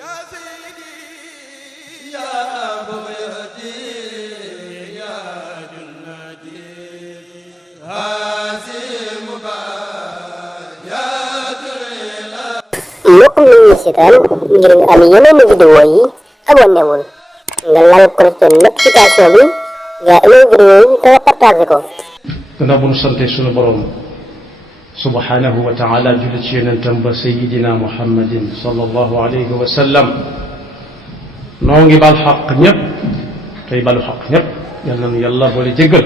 يا سيدي يا بغيتي يا جنتي هذه مبايات mbokk mi ñu seetaan ngir nga am yeneen vidéo yi abonné wul nga laal cloche de notification bi nga amee vidéo yi te partagé ko. gannaaw bu nu sante sunu borom subhanahu wa taala julli ci yonentam ba sayidina muhammadin sallallahu alayhi wa sallam noo ngi bal xaq ñëpp tey balu xaq ñëpp yal na nu yàlla boole jéggal.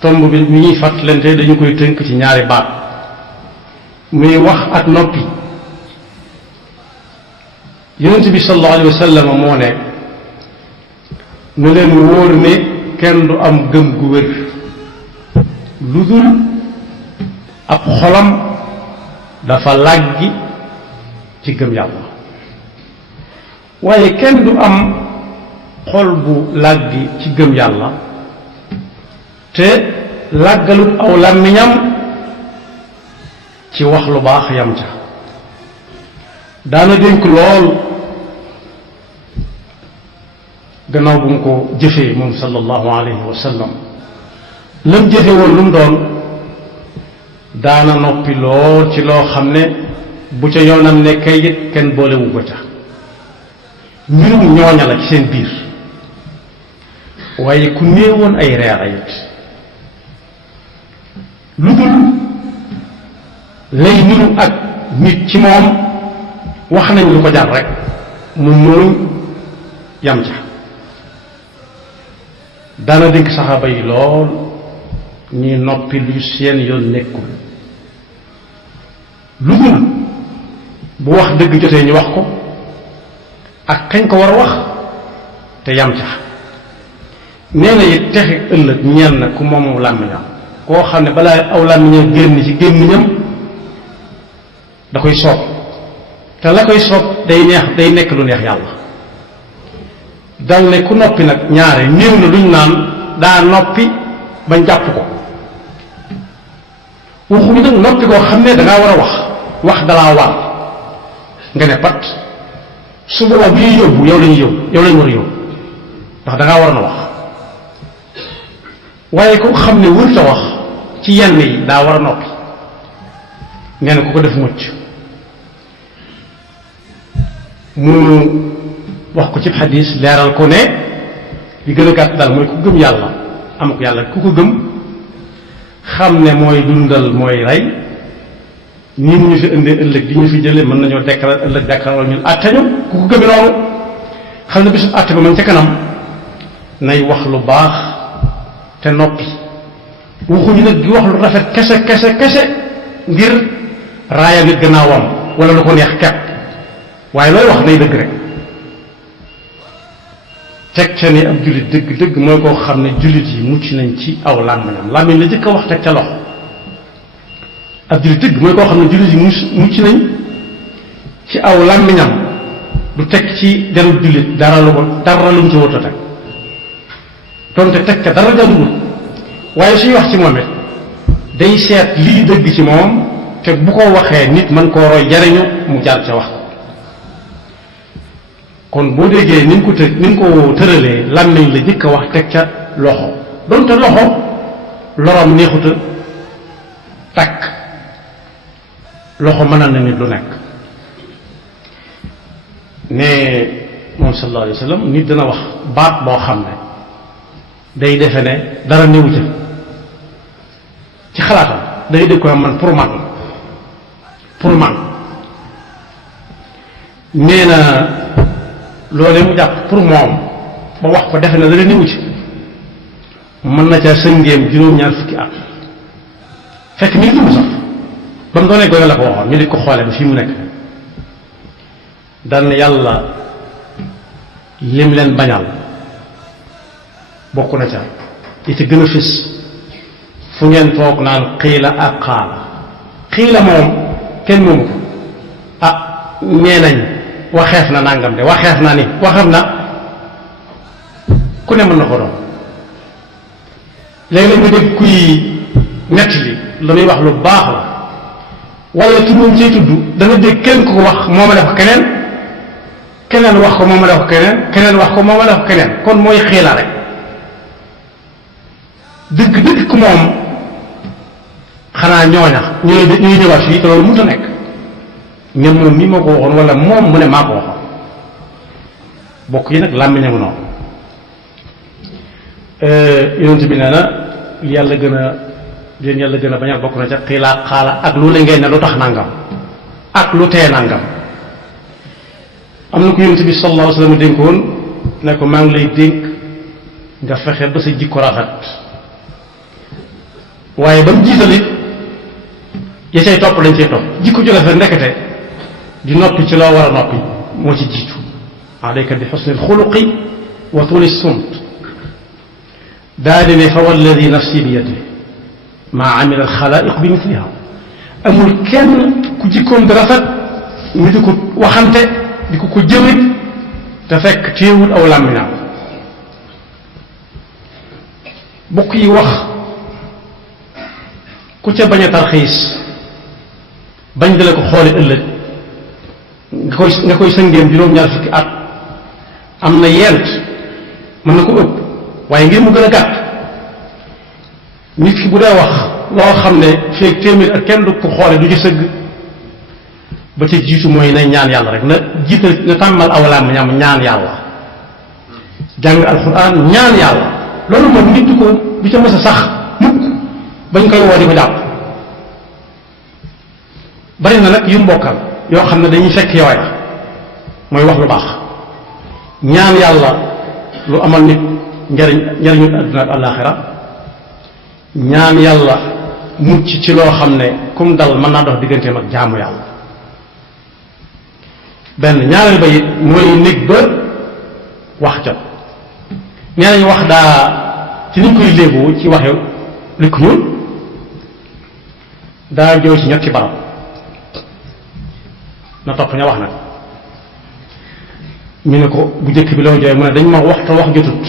tomb bi mi ñuy fàttalante dañu koy tënk ci ñaari baat muy wax ak noppi. yonent bi sallallahu alayhi wa sallam moo ne nu leen wóor ne kenn du am gëm gu wér lu dul ab xolam dafa làggi ci gëm yàlla, waaye kenn du am xol bu làggi ci gëm yàlla te làggalut aw làmmiñam ci wax lu baax yam ca. daana dénk lool gannaaw bu mu ko jëfee moom sallallahu alayhi wa sallam lam jëfe woon lu mu doon daana noppi lool ci loo xam ne bu ca yoonam nekkee it kenn boolewu ko ca mbirum ñooña la ci seen biir, waaye ku néewoon ay reer it lu dul lay niru ak nit ci moom wax nañ lu ko jar rek mu mooñ yam ca. daana dénk saxaaba yi lool ñuy noppi lu seen yoon nekkul, lu dul bu wax dëgg jotee ñu wax ko ak kañ ko war a wax te yam ca. nee na it texe ëllëg ñeel na ku moomu làmmiñam koo xam ne balaa aw làmmiñam génn ci gémmiñam da koy soob te la koy soob day nekk lu neex yàlla. dal ne ku noppi nag ñaare néew na luñ naan daa noppi bañ jàpp ko. waxuñu nag noppi koo xam ne dangaa war a wax dalaa war nga ne pat su boobaa bi ñuy yóbbu yow lañu war a yóbbu ndax dangaa war na wax. waaye ku xam ne wërta wax ci yenn yi daa war a noppi nee na ku ko def mucc. mu wax ko ci xadis leeral ko ne li gën a gàtt daal mooy ku gëm yàlla am ko yàlla ku ko gëm xam ne mooy dundal mooy rey nii mu ñu fi indee ëllëg di ñu fi jële mën nañoo dekkal ëllëg dekkal wala ñun àtte ñu ku ko gëmee noonu xam ne bisu àtte ba man ca kanam nay wax lu baax te noppi. waxuñu nag di wax lu rafet kese ngir raaya nit gannaawam wala lu ko neex kepp, waaye looy wax nay dëgg rek. teg ca ne ab jullit dëgg mooy koo xam ne jullit yi mucc nañ ci aw làmmiñam làmmiñ la jëkk a wax teg ca loxo. ab jullit dëgg mooy koo xam ne jullit yi mucc nañ ci aw làmmiñam du teg ci derub jullit dara lu mu ci wut a teg donte teg ca dara jàdduwul, waaye suy wax ci moom it day seet lii dëgg ci moom te bu ko waxee nit mën koo roy jariñu mu jaar ca wax ko. kon boo déggee ni mu ko tëralee làmmiñ la jëkk a wax teg ca loxo donte loxo lorom neexuta takk, loxo mënal na nit lu nekk. ne moom sallallahu alayhi wa sallam nit dana wax baat boo xam ne day defe ne dara néew ca ci xalaatam day dégg ko man pour man nee na loolee mu jàpp pour moom ba wax ko defe na dara néew ci mën na ca sëngéem juróom-ñaar fukki at fekk mi ngi dund sax ba mu doonee gone la ko waxoon ñu di ko xoolee ba fii mu nekk. dal na yàlla lim leen bañal bokk na ca li ci gën a fës fu ngeen toog naan xiila ak xaala. xiila moom kenn moomu ko nee nañ waxeef na nangam de waxeef na ni waxam na ku ne mën na ko doon. léegi-léeg nga dégg kuy nettali la muy wax lu baax la wala ci moom cay tudd da nga dégg kenn ku ko wax moo ma def ko keneen keneen wax ko moo ma def ko keneen keneen wax ko moo ma def ko keneen kon mooy xiila rek dëgg ku moom xanaa ñooña ñooy ñëwaat fii te loolu mënut a nekk ñun moom mii moo ko waxoon wala moom mu ne maa ko waxoon bokk yi nag làmmiñam noonu yonent bi nee na yàlla gën a leen yàlla gën a bañal bokk na ca xiilaa xaala ak lu ne ngeen ne lu tax nangam ak lu tee nangam am na ko yonent bi sallallahu alayhi wa sallam dénkoon ne ko maa ngi lay dénk nga fexe ba sa jikko rafet waaye ba mu jiital it ya cay topp lañ cay topp jikko ju rafet ndekete di noppi ci loo war a noppi moo ci jiitu alayka bi xusni alxuluqi wa tuuli sumt daa di ne fa walladi nafsi bi yadihi maa amila alxalaaiq bi misliha amul kenn ku jikkoom di rafet ñu di ko waxante di ko jëmit te fekk téewul aw làmmiñam bokk yi wax ku ca bañ a tarxiis bañ dale ko xoole ëllëg nga koy sëngéem juróom-ñaar fukki at am na yent mën na ko ëpp waaye ngir mu gën a gàtt nit ki bu dee wax loo xam ne feeg téeméer ak kenn du ko xoole du ci sëgg ba ca jiitu mooy nay ñaan yàlla rek na jiital na tàmmal aw làmmiñam ñaan yàlla jàng alxuraan ñaan yàlla loolu moom nit ko du ca mës a sax mukk bañ koy woo di ko jàpp bari na nag yu mbokkal yoo xam ne dañuy fekk yooya mooy wax lu baax ñaan yàlla lu amal nit njariñu àdduna ak àllaaxira ñaan yàlla mucc ci loo xam ne kum dal mën naa dox digganteem ak jaamu yàlla benn ñaareel ba it mooy néeg ba wax jot nee nañ wax daa ci niñ koy léeboo ci waxe li ko ñuul daa jooy ci ñetti barab na topp ña wax nag ñu ne ko bu njëkk bi loo jooy mu ne dañ ma wax te wax jotut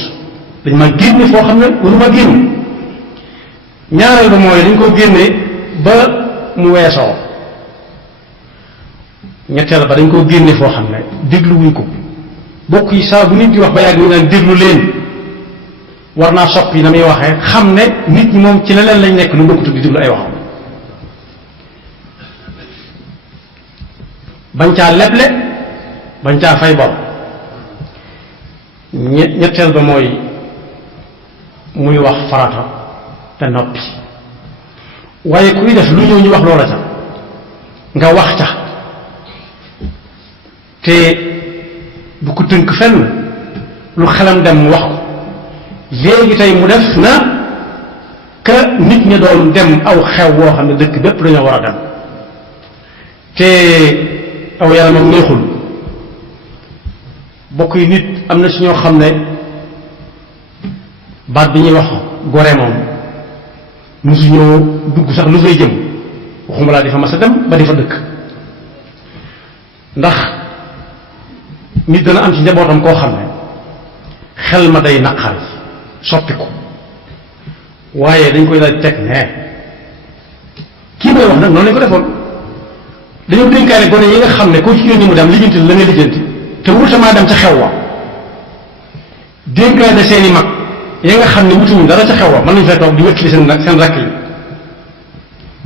dañ ma génne foo xam ne waru ma génn ñaareel ba mooy dañ ko génne ba mu weesoo ñetteel ba dañ koo génne foo xam ne dégluwuñ ko bokk yi saa bu nit di wax ba yàgg ñu naan déglu leen war naa soppi na muy waxee xam ne nit ñi moom ci leneen lañ nekk lu bokkut di déglu ay waxam bañ caa leble bañ caa fay bor ñetteel ba mooy muy wax farata te noppi waaye kuy def lu ñëw ñu wax loola ca nga wax ca te du ko tënk fenn lu xelam dem mu wax ko léegi tey mu def na que nit ñi doon dem aw xew woo xam ne dëkk bépp dañoo war a dem te aw yaramam neexul bokk yi nit am na si ñoo xam ne baat bi ñuy wax gore moom mosu ñoo dugg sax lu fay jëm waxuma laa di fa mas a dem ba di fa dëkk ndax nit dana am ci njabootam koo xam ne xel ma day naqari soppiku waaye dañ koy daal teg ne kii may wax nag noonu lañ ko defoon dañoo dénkaane gone yi nga xam ne koo ci yónni mu dem lijjanti la nga lijjanti te wutamaa dem ca xew wa dénkaane seeni mag ya nga xam ne wutuñu dara ca xew wa mën nañu fay toog di wékkili seen rakk yi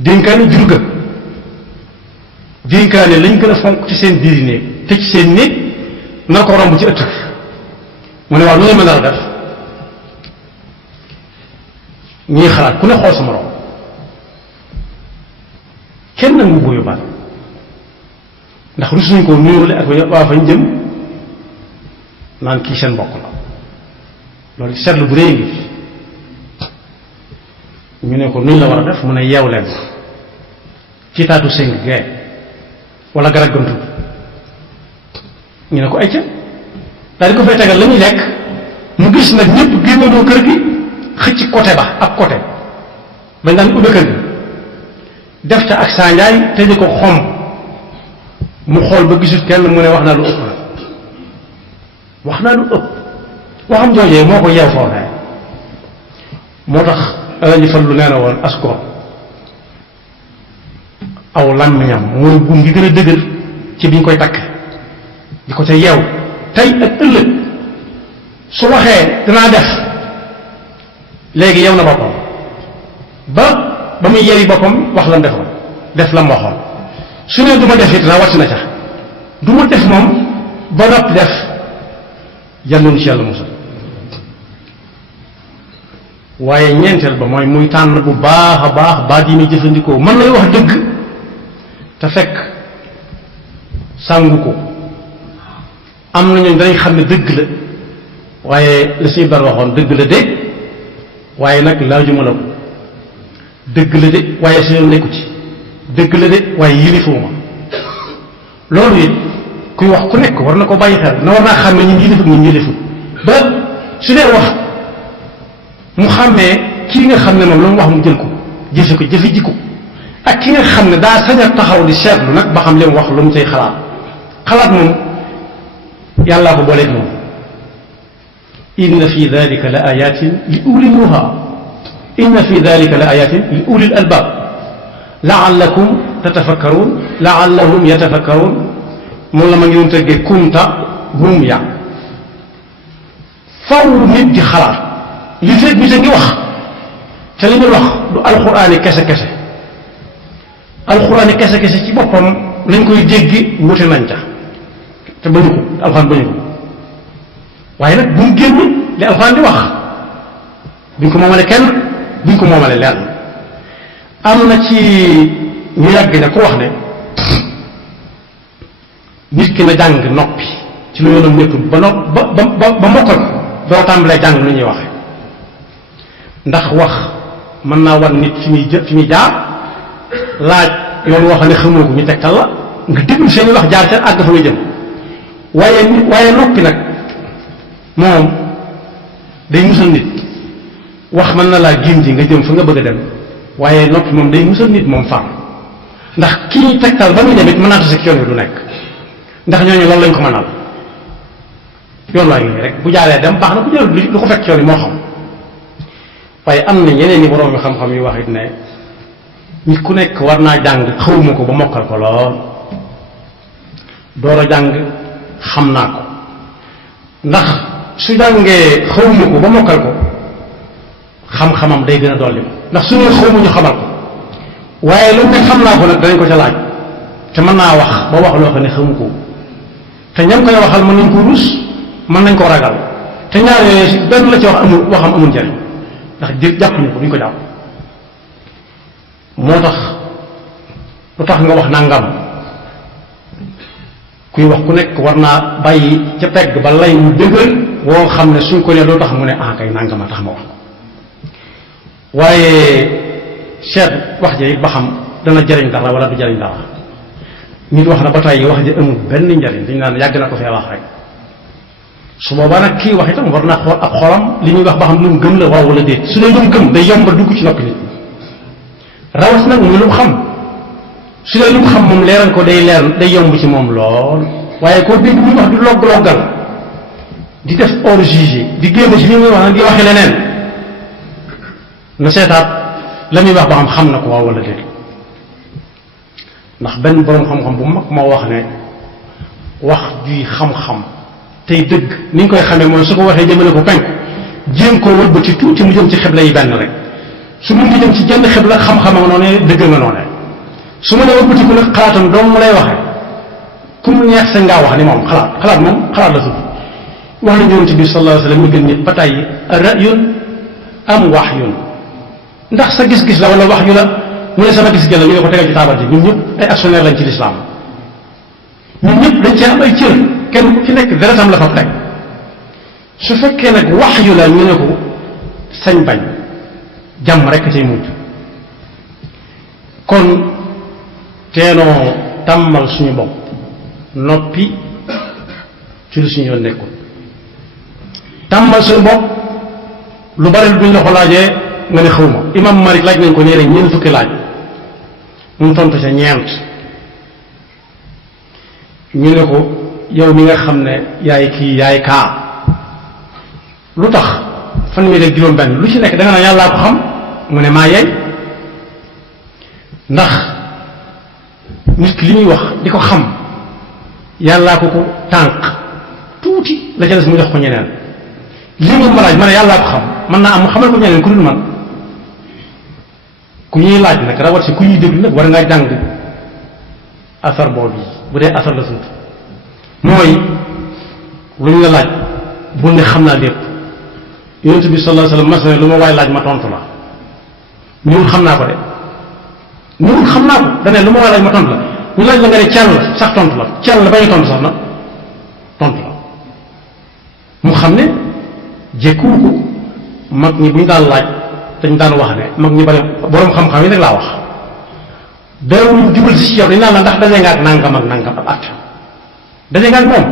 dénkaane jur ga dénkaane lañ gën a fonk ci seen biir néeg te ci seen néeg na ko romb ci ëtt mu ne waaw lu ngeen mën a def ñuy xalaat ku ne xool sa morom kenn nag mu ko yóbbaale ndax rusuñ ko nuyóole ak waa fañ jëm naan kii seen mbokk la loolu seetlu bu rëy ngi ñu ne ko nuñ la war a def mu ne yeew leen ci taatu sëng gee wala garab gëm tudd ñu ne ko ay ca daal di ko fay tegal la ñuy lekk mu gis nag ñëpp génnandoo kër gi xëcc côté ba ab côté bañ daan ubbe kër gi def ca ak saa njaay tëje ko xomb mu xool ba gisut kenn mu ne wax naa lu ëpp nag wax naa lu ëpp waxam joojee moo ko yeew foofu moo tax Alaaji Fallu nee na woon as gor aw làmmiñam mooy buum gi gën a dëgër ci biñ koy takk di ko ca yeew tey ak ëllëg su waxee danaa def léegi yeew na boppam ba muy yeewi boppam wax la mu defoon def la mu waxoon su ne du ma def it naa wàcc na ca du ma def moom ba noppi def yàlla nu ci yàlla musal waaye ñeenteel ba mooy muy tànn bu baax a baax baat yi muy jëfandikoo mën lay wax dëgg te fekk sàngu ko am na ñooñ danañ xam ne dëgg la waaye la suñu bar waxoon dëgg la de waaye nag laajuma la ko dëgg la de waaye su yoon nekku ci dëgg la de waaye yilifuuma loolu it kuy wax ku nekk war na ko bàyyi xel na war naa xam ne ñun yilif ak ñun yilifu ba su dee wax mu xàmmee kii nga xam ne moom la mu wax mu jël ko jëfe jikko ak ki nga xam ne daa sañ a taxaw di seetlu nag ba xam li mu wax lu mu cay xalaat moom yàllaa ko booleeg moom inna fi dalika la ayatin li uli nuha inna fi dalika la ayatin li uli albab laallakum tatafakkarun laallahum yatafakkarun moom la ma ngi doon tëggee kunta hum ya faw nit di xalaat li fekk nit a ngi wax te li ñu wax du alxuraani kese alxuraani kese ci boppam lañ koy dégg wute nañ ca te bañu ko alxuraan bañu ko waaye nag bu mu génn li alxuraan di wax buñ ko moomale kenn buñ ko moomale lenn am na ci ñu yàgg ne ku wax ne nit ki na jàng noppi ci lu yoonam nekkul ba mokkal ko doo tàmbalee jàng lu ñuy waxe ndax wax mën naa wan nit fi muy jaar laaj yoon woo xam ne xamoo ko ñu tegtal la nga déglu seen wax jaar ca àgg fa nga jëm waaye noppi nag moom day musal nit wax mën na laa gindi nga jëm fa nga bëgg a dem waaye noppi moom day musal nit moom far ndax ki ñuy tegtal ba muy dem it mën naa tase yoon wi du nekk ndax ñooñu loolu lañ ko mënal yoon waa ngi rek bu jaaree dem baax na bu jël lu ko fekk yoon yi moo xam waaye am na ñeneen ñi borom xam-xam yu wax it ne nit ku nekk war naa jàng xawma ko ba mokkal ko lool door a jàng xam naa ko ndax su jàngee xawma ko ba mokkal ko xam-xamam day gën a dolli ndax su ne xawma ñu xamal ko waaye lu ne xam naa ko nag danañ ko ca laaj te mën naa wax ba wax loo xam ne xamu ko te ñam koy waxal mën nañ ko rus mën nañ ko ragal te ñaar yooyu si benn la ci wax amul waxam amul njariñ ndax jàpp ñu ko duñ ko jàpp moo tax lu tax nga wax nangam kuy wax ku nekk war naa bàyyi ca pegg ba lay mu dëgër woo xam ne suñ ko nee loo tax mu ne ah kay nangam a tax ma wax ko waaye seet wax ja it ba xam dana jariñ dara wala du jariñ dara nit wax na ba tey wax ja amul benn njariñ dañ naan yàgg na ko fee wax rek su boobaa nag kii wax itam war naa xool ak xolam li ñuy wax ba xam lu mu gëm la waaw wala déet su dee lu mu gëm day yomb dugg ci noppi nit rawat nag mu lu mu xam su dee lu mu xam moom leeral ko day day yomb ci moom lool waaye koo dégg muy wax di logg-loggal di def hors jugé di génn ci li muy wax nag di waxe leneen na seetaat la muy wax ba xam na ko waaw wala déet ndax benn boroom xam-xam bu mag moo wax ne wax juy xam-xam tey dëgg ni ñu koy xamee mooy su ko waxee jëmale ko penku jéem koo wëlbati tuuti mu jëm ci xibla yi benn rek su mun di jëm ci jenn xibla xam-xamam noonee dëgg nga noonee su ma nee wëlbati ko nag xalaatam doom mu lay waxee ku mu neex sañ ngaa wax ni moom xalaat moom xalaat la tudd wax nañu Yonent bi sallallahu alayhi wa sallam mu gën nit ba tey ra'yun am wahyun ndax sa gis-gis la wala wax yu la mu ne sama gis-gis la ñu ne ko tegal ci taabal ji ñun ñëpp ay actionnaire lañ ci lislaam ñun ñëpp dañ cee am ay cër kenn ku ci nekk deretam la fa teg su fekkee nag wax yu la ñu ne ko sañ bañ jàmm rek cay mujj kon teenoo tàmmal suñu bopp noppi ci lu suñu yoon nekkul tàmmal suñu bopp lu bari duñ la ko laajee nga ne xawma imam Malik laaj nañ ko nee nañ ñeent fukki laaj mu tontu ca ñeent ñu ne ko yow mi nga xam ne yaay kii yaay kaa lu tax fan mi rek juróom benn lu ci nekk da nga naan yàllaa ko xam mu ne maa yey ndax nit ki li muy wax di ko xam yàllaa ko tànk tuuti la ca des mu jox ko ñeneen li mu ma laaj ma ne yàllaa ko xam mën naa am mu xamal ko ñeneen ku dul man ku ñuy laaj nag rawat si ku ñuy déglu nag war ngaa jàng asar boobu bu dee asar la sant mooy lu ñu la laaj bul ne xam naa lépp yonent bi sallallahu alayhi wasallam mas ne lu ma waay laaj ma tontu la ñëwul xam naa ko de ñëwul xam naa ko dane lu ma waay laaj ma tontu la ñu laaj la nga ne cell sax tontu la cell la bañ a tontu sax na tontu la mu xam ne jékkuwu ko mag ñi bu ñu daan laaj dañ daan wax ne mag ñi bari boroom xam-xam yi nag laa wax daawuñ jubal si yow dañ naan la ndax daje nga ak nangam ak nangam ab at daje nga ak moom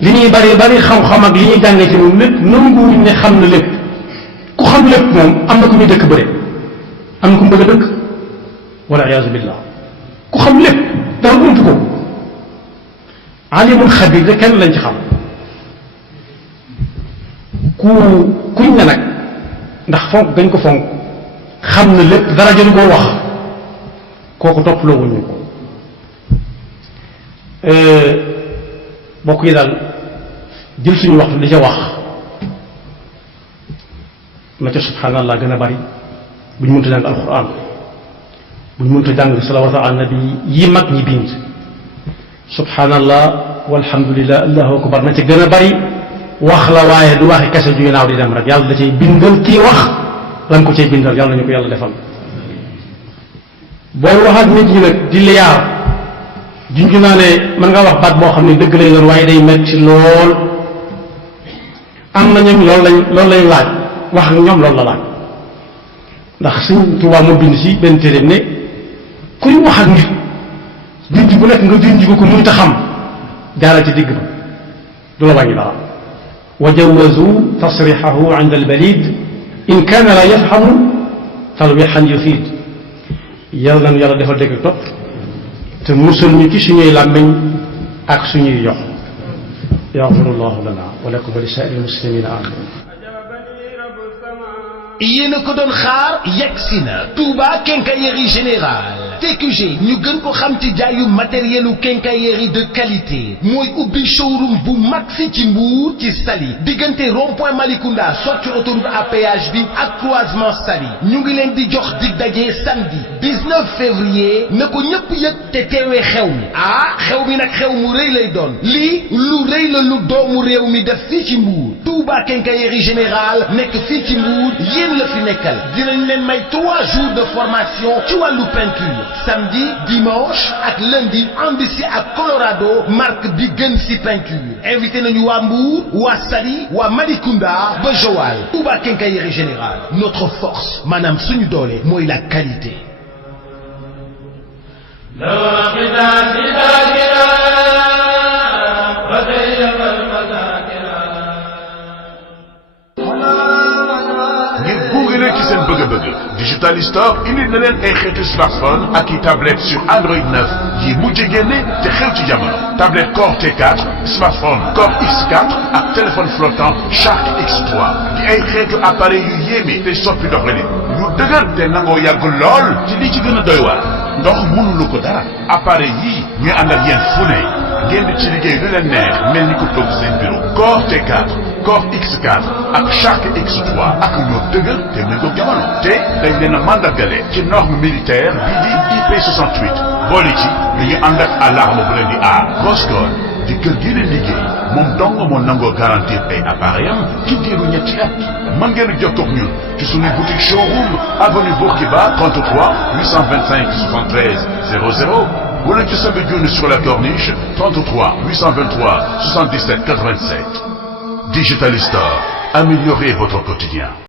li ñuy bari bari xam-xam ak li ñuy jàngee ci moom lépp nanguwuñ ne xam na lépp ku xam lépp moom am na ku muy dëkk bëre am na ku mu bëgg a dëkk wala iyaazu billah ku xam lépp dara ump ko alimul xabir de kenn lañ ci xam kuñ ne nag ndax fonk gañ ko fonk xam na lépp dara jëlu koo wax kooku toppaloo wuñu ko bokk yi daal jël suñu waxtu di ca wax na ca subhanallah gën a bari bu ñu mënta jàng alquran bu ñu mënta jàng salawatu ala nabi yi mag ñi bind subhanallah walhamdulillah allahu akbar na ca gën a bari wax la waaye du waxi kese juy naaw di dem rek yàlla da cay bindal kii wax lan ko cay bindal yàlla nañu ko yàlla defal booy wax ak nit ñi nag di liyaar junj naa ne mën nga wax baat boo xam ne dëgg lay doon waaye day metti lool am na ñoom loolu lañ laaj wax ak ñoom loolu la laaj ndax Sëñ Tuubaa moo bind si benn téere ne kuy wax ak nit junj bu nekk nga junj ko mënta xam jaaral ci digg ba du la wàññi dara wa jawazu tasrixahu inda albalid in kaana la yafhamu talwixan yufid yàlla nañu yàlla defal dégg topp te musal ñu ci suñuy làmmiñ ak suñuy yox yaxfirullahu lana wa lakum wa li saa'iril muslimina amin yéen a ko doon xaar yegsi na Touba Quincaillerie Générale TQG ñu gën ko xam ci jaayu matériel u quincaillerie de qualité mooy ubbi showroom bu mag fi ci Mbour ci Saly diggante rond-point Malicounda sortie autoroute à péage bi ak croisement Saly ñu ngi leen di jox dig daje samedi 19 février na ko ñëpp yëg te teewee xew mi xew mi nag xew mu rëy lay doon lii lu rëy la lu doomu réew mi def fii ci Mbour Touba Quincaillerie Générale nekk fii ci Mbour yéen la fi nekkal dinañ leen may 3 jours de formation ci wàllu peinture samedi dimanche ak lundi ànd si ak Colorado marque bi gën si peinture invité nañu waa Mbour waa Saly waa Malicounda ba Joal Touba Quincaillerie Générale notre force maanaam suñu doole mooy la qualité. ci seen bëgg-bëgg Digital Store indi na leen ay xeetu smartphone ak i tablette sur Android 9 yi mujj génne te xew ci jamono tablette Core T4 smartphone Core X4 ak téléphone flottant Shark X3 di ay xeetu appareil yu yéeme te soppi doxalin yu dëgër te nangoo yàgg lool ci li ci gën a doy waar ndox mënulu ko dara appareil yii ñuy ànd ak yéen fu ne ngeen di ci liggéey lu leen neex mel ni ko toog seen bureau Core T4 Core X4 ak Shark X3 ak ñoo dëgër te méngoog jamono te dañ leen a mandargale ci norme militaire bii di IP68 boole ci li ñu ànd ak alarme bu leen di aar Crosscall di kër gi leen liggéey moom dong moo nangoo garantir ay appareil am ci diiru ñetti at mën ngeen a jokkoo ak ñun ci suñu boutique showroom avenue Bourguiba 33 825 73 00 wala ci Soumbédioune sur la Corniche 33 823 77 87 Digital Store, améliorez votre quotidien.